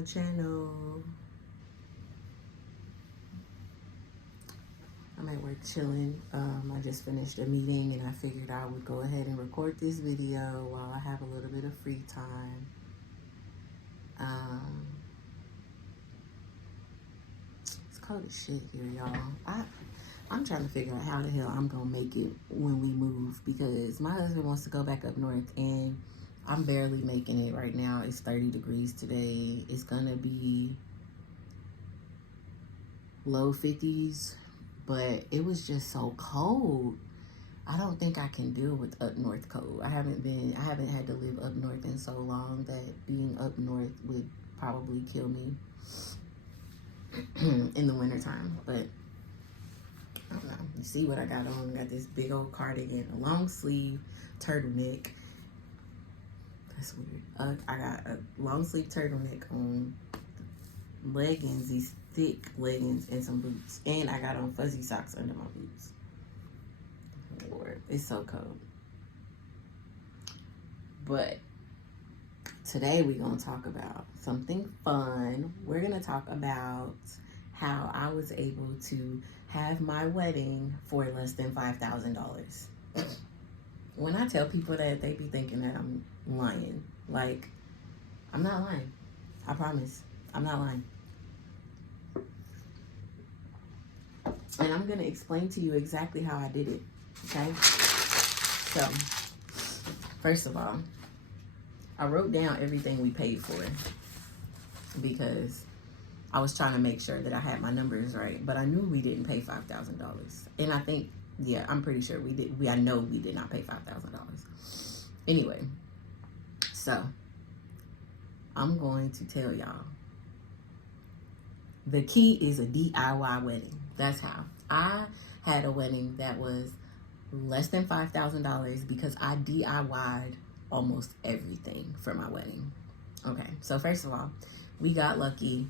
my channel. I'm at work chilling. I just finished a meeting and I figured I would go ahead and record this video while I have a little bit of free time. It's cold as shit here, y'all. I'm trying to figure out how the hell I'm gonna make it when we move, because my husband wants to go back up north and I'm barely making it right now. It's 30 degrees today. It's gonna be low 50s, but it was just so cold. I don't think I can deal with up north cold. I haven't had to live up north in so long that being up north would probably kill me in the wintertime. But I don't know. You see what I got on? I got this big old cardigan, a long sleeve turtleneck. That's weird. I got a long sleeve turtleneck on, leggings, these thick leggings, and some boots. And I got on fuzzy socks under my boots. Lord, it's so cold. But today we're going to talk about something fun. We're going to talk about how I was able to have my wedding for less than $5,000. When I tell people that, they be thinking that I'm lying. Like, I'm not lying. I promise. I'm not lying. And I'm going to explain to you exactly how I did it. Okay? So, first of all, I wrote down everything we paid for because I was trying to make sure that I had my numbers right, but I knew we didn't pay $5,000. And I think, yeah, I'm pretty sure we did. I know we did not pay $5,000. Anyway, so I'm going to tell y'all. The key is a DIY wedding. That's how. I had a wedding that was less than $5,000 because I DIY'd almost everything for my wedding. Okay, so first of all, we got lucky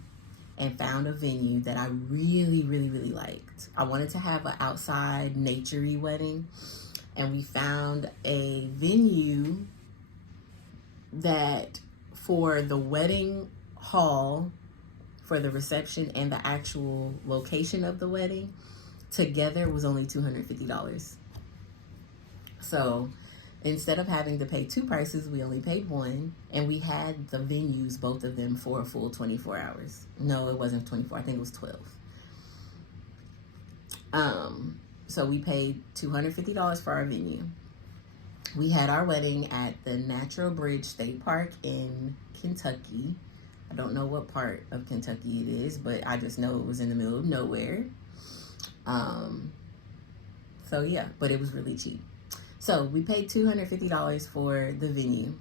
and found a venue that I really, really, really liked. I wanted to have an outside nature-y wedding, and we found a venue that for the wedding hall, for the reception, and the actual location of the wedding together was only $250. So instead of having to pay two prices, we only paid one, and we had the venues, both of them, for a full 24 hours. No, it wasn't 24. I think it was 12. So we paid $250 for our venue. We had our wedding at the Natural Bridge State Park in Kentucky. I don't know what part of Kentucky it is, but I just know it was in the middle of nowhere. So yeah, but it was really cheap. So we paid $250 for the venue,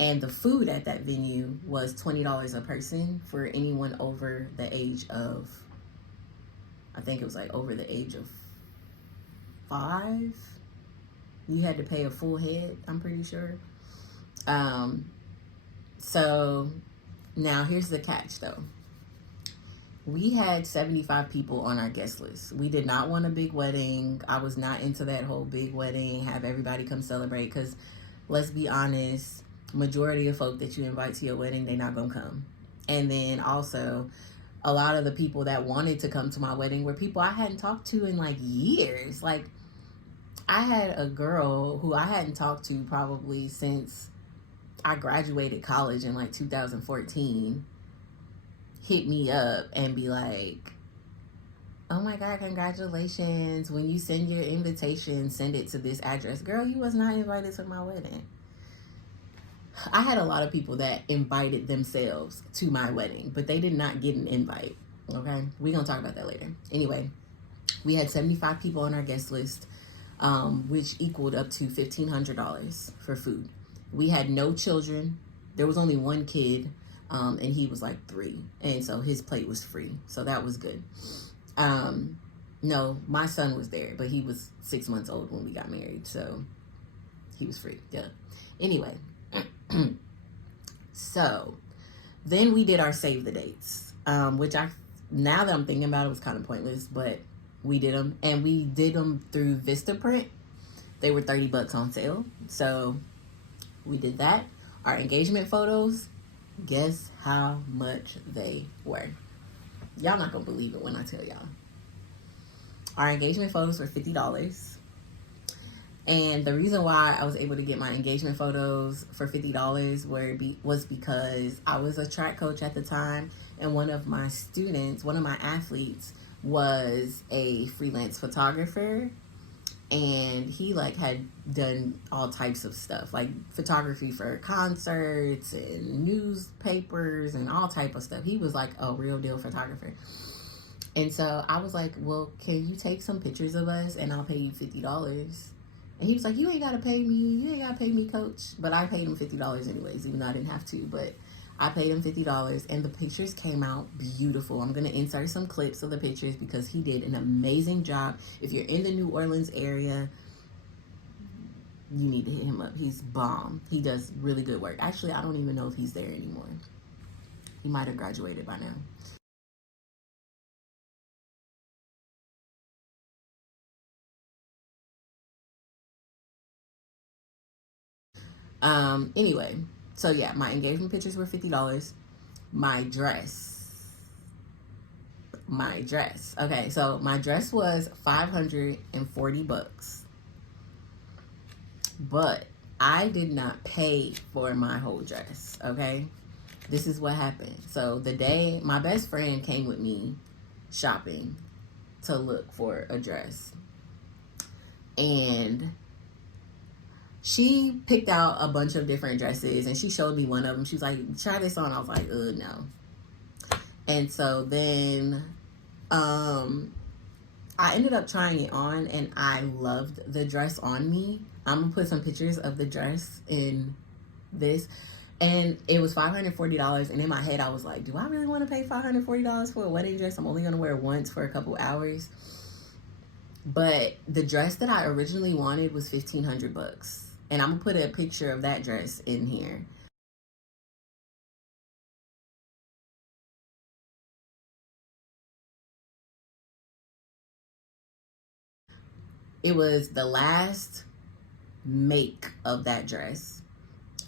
and the food at that venue was $20 a person for anyone over the age of, I think it was like over the age of 5. You had to pay a full head, I'm pretty sure. So now here's the catch though. We had 75 people on our guest list. We did not want a big wedding. I was not into that whole big wedding, have everybody come celebrate, because let's be honest, majority of folk that you invite to your wedding, they're not gonna come. And then also, a lot of the people that wanted to come to my wedding were people I hadn't talked to in like years. Like, I had a girl who I hadn't talked to probably since I graduated college in like 2014. Hit me up and be like, oh my God, congratulations. When you send your invitation, send it to this address. Girl, you was not invited to my wedding. I had a lot of people that invited themselves to my wedding, but they did not get an invite. Okay, we're gonna talk about that later. Anyway, we had 75 people on our guest list, which equaled up to $1,500 for food. We had no children. There was only one kid. And he was like 3, and so his plate was free, so that was good. No, my son was there, but he was 6 months old when we got married, so he was free. Yeah. Anyway, so then we did our save the dates, which now that I'm thinking about it, was kind of pointless, but we did them, and we did them through Vistaprint. They were $30 on sale, so we did that. Our engagement photos, Guess how much they were? Y'all not gonna believe it when I tell y'all. Our engagement photos were $50. And the reason why I was able to get my engagement photos for $50 was because I was a track coach at the time, and one of my athletes, was a freelance photographer, and he like had done all types of stuff, like photography for concerts and newspapers and all type of stuff. He was like a real deal photographer. And so I was like, well, can you take some pictures of us and I'll pay you $50? And he was like, you ain't gotta pay me, coach. But I paid him $50 anyways, even though I didn't have to. But I paid him $50, and the pictures came out beautiful. I'm gonna insert some clips of the pictures because he did an amazing job. If you're in the New Orleans area, you need to hit him up. He's bomb. He does really good work. Actually, I don't even know if he's there anymore. He might have graduated by now. Anyway, so yeah, my engagement pictures were $50. My dress. Okay, so my dress was $540. But I did not pay for my whole dress, okay? This is what happened. So the day my best friend came with me shopping to look for a dress, and she picked out a bunch of different dresses, and she showed me one of them. She was like, try this on. I was like, no. And so then I ended up trying it on, and I loved the dress on me. I'm gonna put some pictures of the dress in this. And it was $540, and in my head I was like, do I really want to pay $540 for a wedding dress? I'm only gonna wear it once for a couple hours. But the dress that I originally wanted was $1,500, and I'm gonna put a picture of that dress in here. It was the last make of that dress.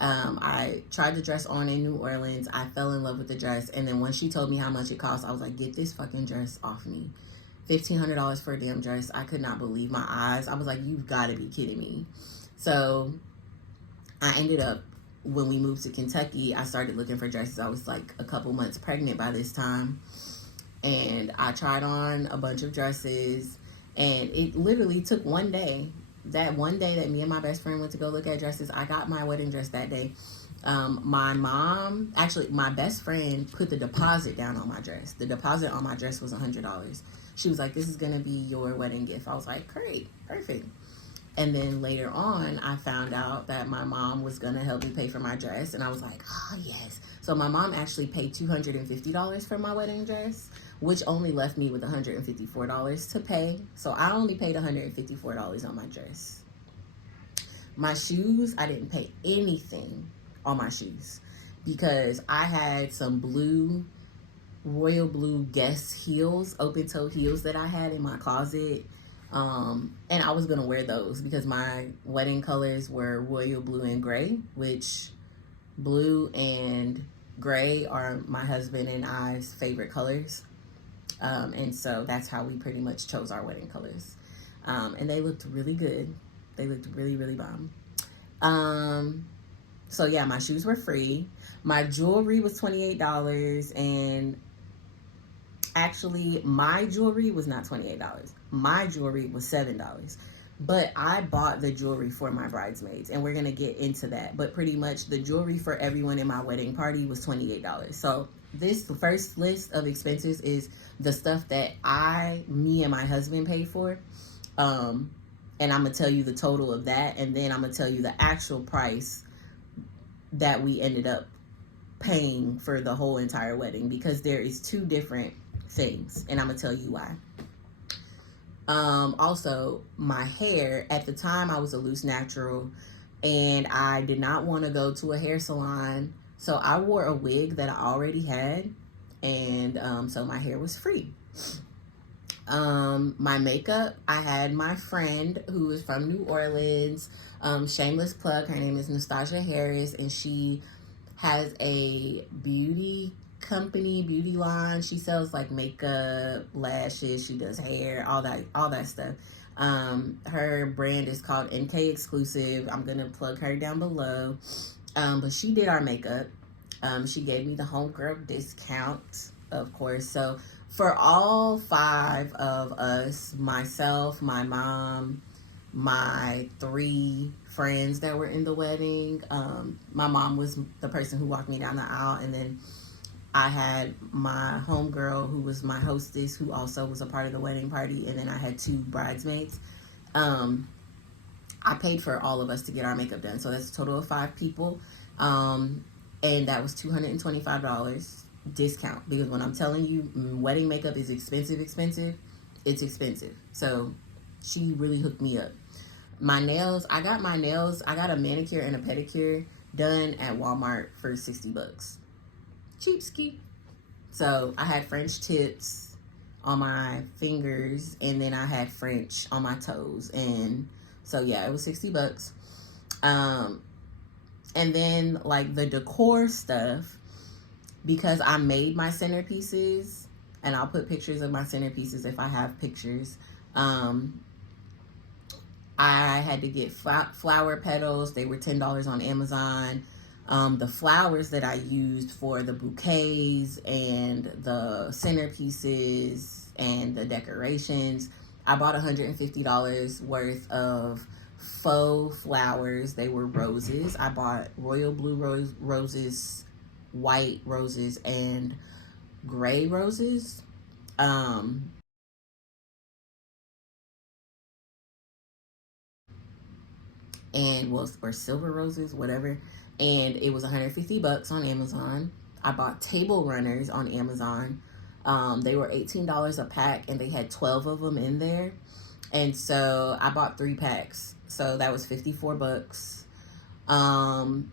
I tried the dress on in New Orleans. I fell in love with the dress, and then when she told me how much it cost, I was like, get this fucking dress off me. $1,500 for a damn dress. I could not believe my eyes. I was like, you've got to be kidding me. So I ended up, when we moved to Kentucky, I started looking for dresses. I was like a couple months pregnant by this time, and I tried on a bunch of dresses, and it literally took one day. That one day that me and my best friend went to go look at dresses, I got my wedding dress that day. My mom, actually my best friend, put the deposit down on my dress. The deposit on my dress was $100. She was like, this is gonna be your wedding gift. I was like, great, perfect. And then later on, I found out that my mom was gonna help me pay for my dress, and I was like, oh yes. So my mom actually paid $250 for my wedding dress, which only left me with $154 to pay. So I only paid $154 on my dress. My shoes, I didn't pay anything on my shoes because I had some blue, royal blue Guess heels, open toe heels that I had in my closet. And I was gonna wear those because my wedding colors were royal blue and gray, which blue and gray are my husband and I's favorite colors. And so that's how we pretty much chose our wedding colors. And they looked really good. They looked really, really bomb. So yeah, my shoes were free. My jewelry was $28, and actually my jewelry was not $28. My jewelry was $7. But I bought the jewelry for my bridesmaids, and we're gonna get into that. But pretty much the jewelry for everyone in my wedding party was $28. So this first list of expenses is the stuff that me and my husband paid for. And I'm gonna tell you the total of that, and then I'm gonna tell you the actual price that we ended up paying for the whole entire wedding, because there is two different things, and I'm gonna tell you why. Also, my hair, at the time I was a loose natural, and I did not want to go to a hair salon, so I wore a wig that I already had, and so my hair was free. My makeup, I had my friend who is from New Orleans, shameless plug, her name is Anastasia Harris, and she has a beauty company, beauty line. She sells like makeup, lashes, she does hair, all that stuff. Her brand is called NK Exclusive. I'm gonna plug her down below. But she did our makeup. She gave me the homegirl discount, of course. So for all 5 of us, myself, my mom, my 3 friends that were in the wedding, my mom was the person who walked me down the aisle, and then I had my homegirl who was my hostess, who also was a part of the wedding party, and then I had 2 bridesmaids. I paid for all of us to get our makeup done, so that's a total of 5 people, and that was $225 discount, because when I'm telling you wedding makeup is expensive, it's expensive. So she really hooked me up. My nails, I got a manicure and a pedicure done at Walmart for $60. Cheapskate. So I had French tips on my fingers, and then I had French on my toes, and so yeah, it was $60. And then like the decor stuff, because I made my centerpieces, and I'll put pictures of my centerpieces if I have pictures. I had to get flower petals. They were $10 on Amazon. The flowers that I used for the bouquets and the centerpieces and the decorations, I bought $150 worth of faux flowers. They were roses. I bought royal blue roses, white roses, and gray roses. And or silver roses, whatever. And it was $150 on Amazon. I bought table runners on Amazon. They were $18 a pack, and they had 12 of them in there. And so I bought 3 packs. So that was $54.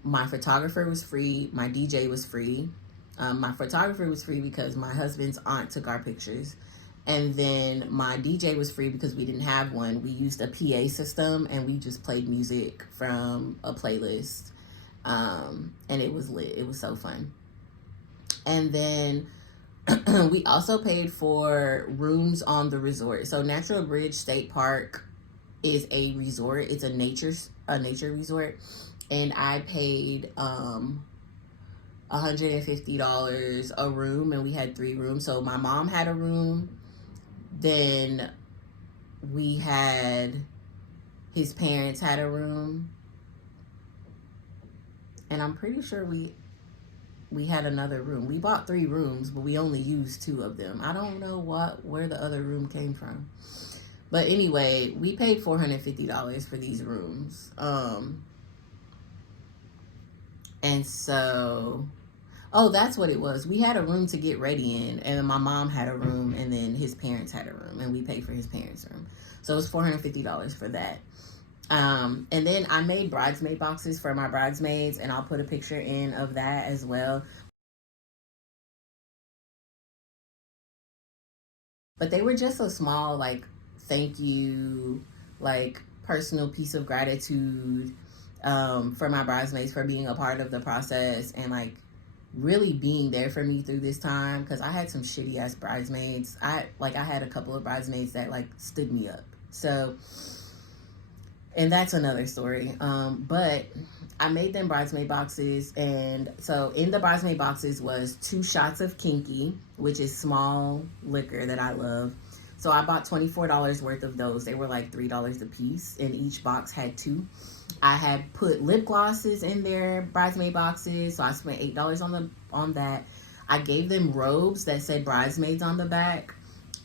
My photographer was free. My DJ was free. My photographer was free because my husband's aunt took our pictures. And then my DJ was free because we didn't have one. We used a PA system, and we just played music from a playlist. And it was lit. It was so fun. And then we also paid for rooms on the resort. So Natural Bridge State Park is a resort. It's a nature resort. And I paid $150 a room, and we had 3 rooms. So my mom had a room. Then his parents had a room, and I'm pretty sure we had another room. We bought 3 rooms, but we only used 2 of them. I don't know where the other room came from. But anyway, we paid $450 for these rooms. And so, oh, that's what it was. We had a room to get ready in, and then my mom had a room, and then his parents had a room, and we paid for his parents' room. So it was $450 for that. And then I made bridesmaid boxes for my bridesmaids, and I'll put a picture in of that as well. But they were just a small, like, thank you, like, personal piece of gratitude for my bridesmaids for being a part of the process, and like really being there for me through this time, because I had some shitty ass bridesmaids. I had a couple of bridesmaids that like stood me up. So, and that's another story. But I made them bridesmaid boxes, and so in the bridesmaid boxes was 2 shots of Kinky, which is small liquor that I love. So I bought $24 worth of those. They were like $3 a piece, and each box had 2. I had put lip glosses in their bridesmaid boxes, so I spent $8 on that. I gave them robes that said bridesmaids on the back,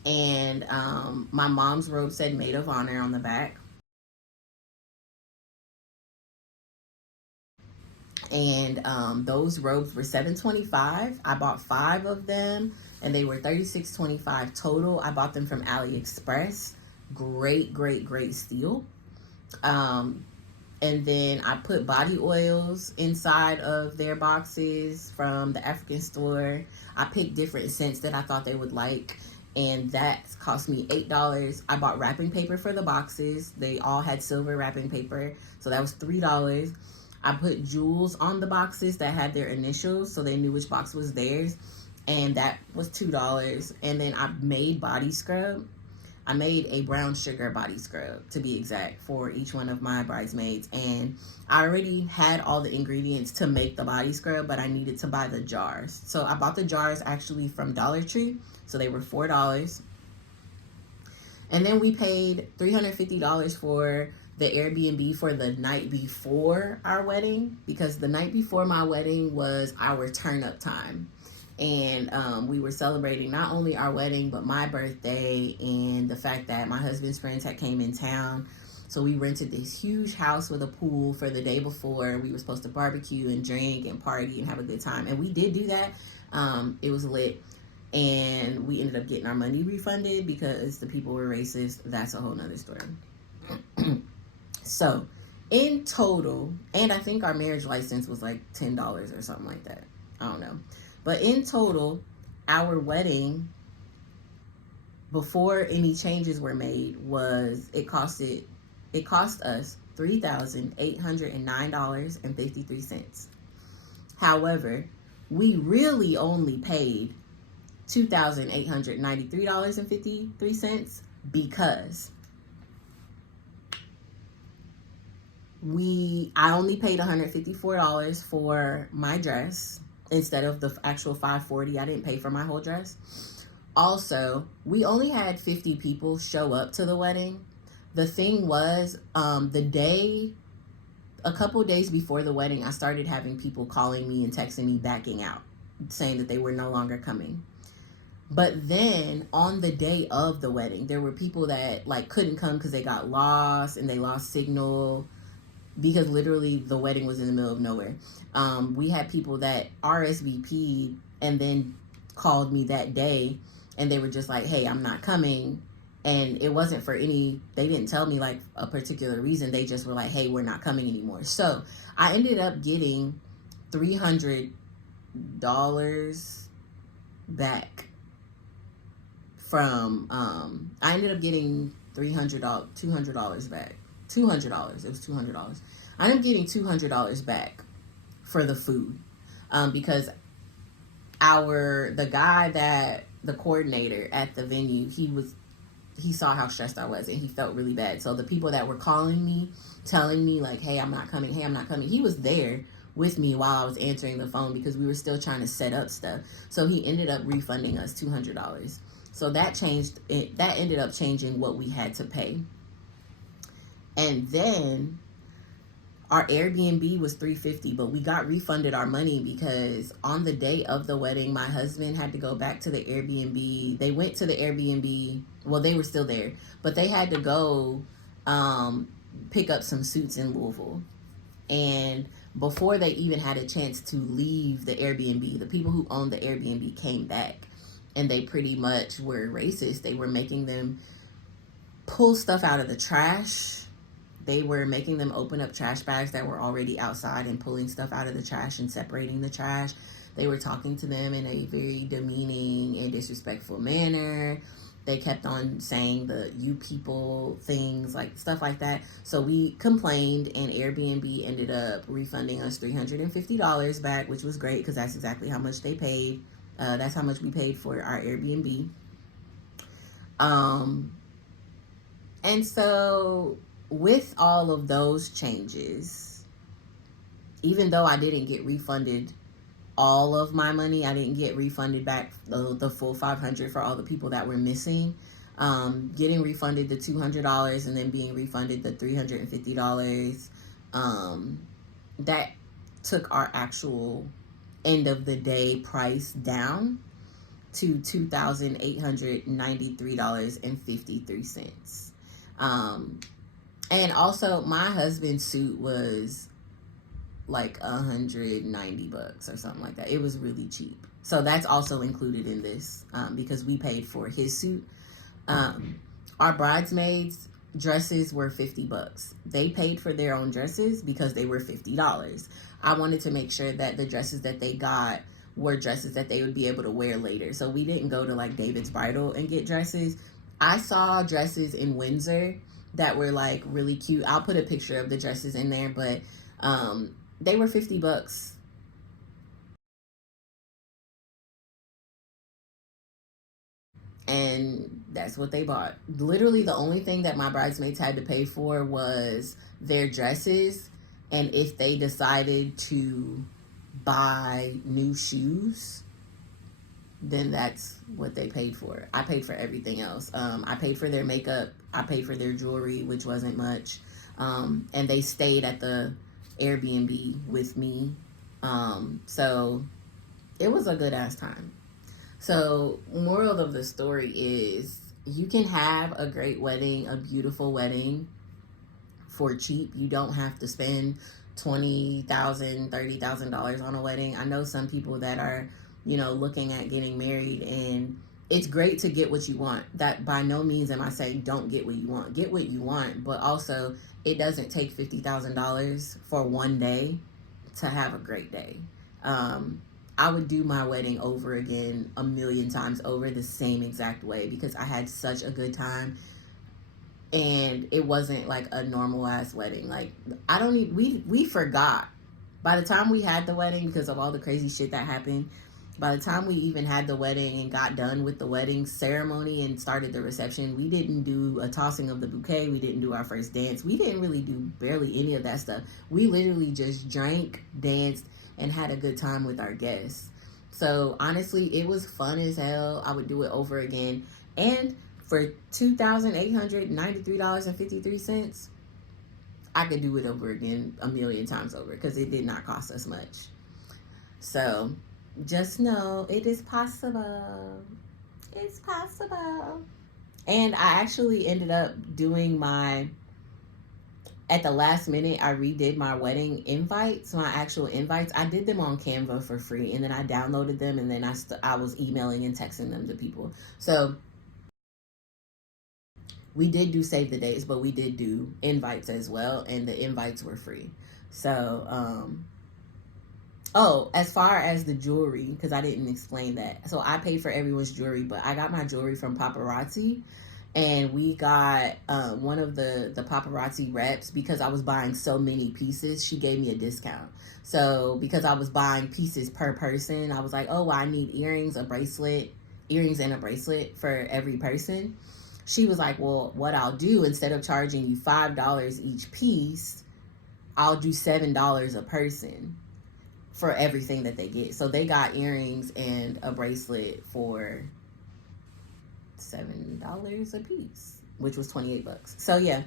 and my mom's robe said maid of honor on the back. And those robes were $7.25. I bought 5 of them, and they were $36.25 total. I bought them from AliExpress. Great steal. And then I put body oils inside of their boxes from the African store. I picked different scents that I thought they would like, and that cost me $8. I bought wrapping paper for the boxes. They all had silver wrapping paper, so that was $3. I put jewels on the boxes that had their initials so they knew which box was theirs, and that was $2. And then I made body scrub. I made a brown sugar body scrub, to be exact, for each one of my bridesmaids. And I already had all the ingredients to make the body scrub, but I needed to buy the jars. So I bought the jars actually from Dollar Tree. So they were $4. And then we paid $350 for the Airbnb for the night before our wedding, because the night before my wedding was our turn up time. And we were celebrating not only our wedding, but my birthday and the fact that my husband's friends had came in town. So we rented this huge house with a pool for the day before. We were supposed to barbecue and drink and party and have a good time. And we did do that. It was lit. And we ended up getting our money refunded because the people were racist. That's a whole nother story. So in total, and I think our marriage license was like $10 or something like that. I don't know. But in total, our wedding, before any changes were made, it cost us $3,809.53. However, we really only paid $2,893.53 because I only paid $154 for my dress instead of the actual $540. I didn't pay for my whole dress. Also, we only had 50 people show up to the wedding. The thing was, a couple days before the wedding, I started having people calling me and texting me backing out, saying that they were no longer coming. But then on the day of the wedding, there were people that like couldn't come because they got lost and they lost signal, because literally the wedding was in the middle of nowhere. We had people that RSVP'd and then called me that day, and they were just like, hey, I'm not coming. And it wasn't for they didn't tell me like a particular reason. They just were like, hey, we're not coming anymore. So I ended up getting $300 back from, I ended up getting $200 back. $200. It was $200. I ended up getting $200 back for the food, because the coordinator at the venue, he saw how stressed I was and he felt really bad. So the people that were calling me, telling me like, hey, I'm not coming, he was there with me while I was answering the phone because we were still trying to set up stuff. So he ended up refunding us $200. So that ended up changing what we had to pay. And then our Airbnb was $350, but we got refunded our money because on the day of the wedding, my husband had to go back to the Airbnb. They went to the Airbnb. Well, they were still there, but they had to go pick up some suits in Louisville. And before they even had a chance to leave the Airbnb, the people who owned the Airbnb came back, and they pretty much were racist. They were making them pull stuff out of the trash. They were making them open up trash bags that were already outside and pulling stuff out of the trash and separating the trash. They were talking to them in a very demeaning and disrespectful manner. They kept on saying the "you people" things, like stuff like that. So we complained, and Airbnb ended up refunding us $350 back, which was great because that's exactly how much they paid. That's how much we paid for our Airbnb. And so with all of those changes, even though I didn't get refunded all of my money, I didn't get refunded back the full $500 for all the people that were missing. Getting refunded the $200 and then being refunded the $350, that took our actual end of the day price down to $2,893.53. And also my husband's suit was like $190 or something like that. It was really cheap. So that's also included in this, because we paid for his suit. Our bridesmaids' dresses were $50. They paid for their own dresses because they were $50. I wanted to make sure that the dresses that they got were dresses that they would be able to wear later. So we didn't go to like David's Bridal and get dresses. I saw dresses in Windsor that were like really cute. I'll put a picture of the dresses in there, but they were $50. And that's what they bought. Literally the only thing that my bridesmaids had to pay for was their dresses, and if they decided to buy new shoes, then that's what they paid for. I paid for everything else. I paid for their makeup, I paid for their jewelry, which wasn't much, and they stayed at the Airbnb with me, so it was a good ass time. So, moral of the story is you can have a great wedding, a beautiful wedding for cheap. You don't have to spend $20,000, $30,000 on a wedding. I know some people that are, looking at getting married, and it's great to get what you want. That by no means am I saying don't get what you want. Get what you want, but also it doesn't take $50,000 for one day to have a great day. I would do my wedding over again a million times over the same exact way, because I had such a good time, and it wasn't like a normal ass wedding. Like, I don't even, we forgot by the time we had the wedding, because of all the crazy shit that happened. By the time we even had the wedding and got done with the wedding ceremony and started the reception, we didn't do a tossing of the bouquet. We didn't do our first dance. We didn't really do barely any of that stuff. We literally just drank, danced, and had a good time with our guests. So honestly, it was fun as hell. I would do it over again. And for $2,893.53, I could do it over again a million times over, because it did not cost us much. So just know it is possible. It's possible. And I actually ended up doing at the last minute, I redid my wedding invites, my actual invites. I did them on Canva for free, and then I downloaded them, and then I was emailing and texting them to people. So we did do save the dates, but we did do invites as well, and the invites were free. So, as far as the jewelry, because I didn't explain that. So I paid for everyone's jewelry, but I got my jewelry from Paparazzi. And we got one of the paparazzi reps, because I was buying so many pieces, she gave me a discount. So because I was buying pieces per person, I was like, oh, well, I need earrings and a bracelet for every person. She was like, well, what I'll do, instead of charging you $5 each piece, I'll do $7 a person for everything that they get. So they got earrings and a bracelet for $7 a piece, which was $28. So yeah,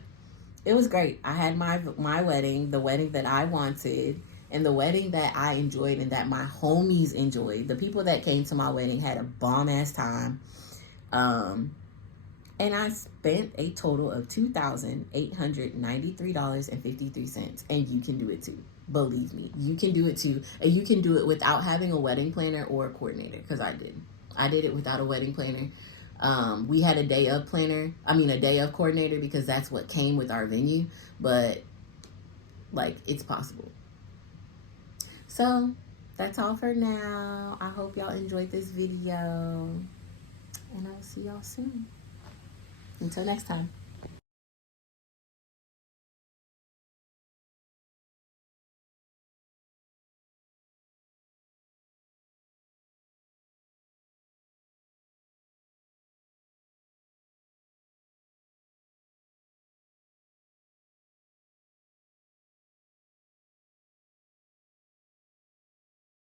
it was great. I had my wedding, the wedding that I wanted, and the wedding that I enjoyed and that my homies enjoyed. The people that came to my wedding had a bomb ass time. And I spent a total of $2,893.53, and you can do it too. Believe me, you can do it too. And you can do it without having a wedding planner or a coordinator, because I did it without a wedding planner. We had a day of coordinator, because that's what came with our venue, but like, it's possible. So that's all for now. I hope y'all enjoyed this video, and I'll see y'all soon. Until next time.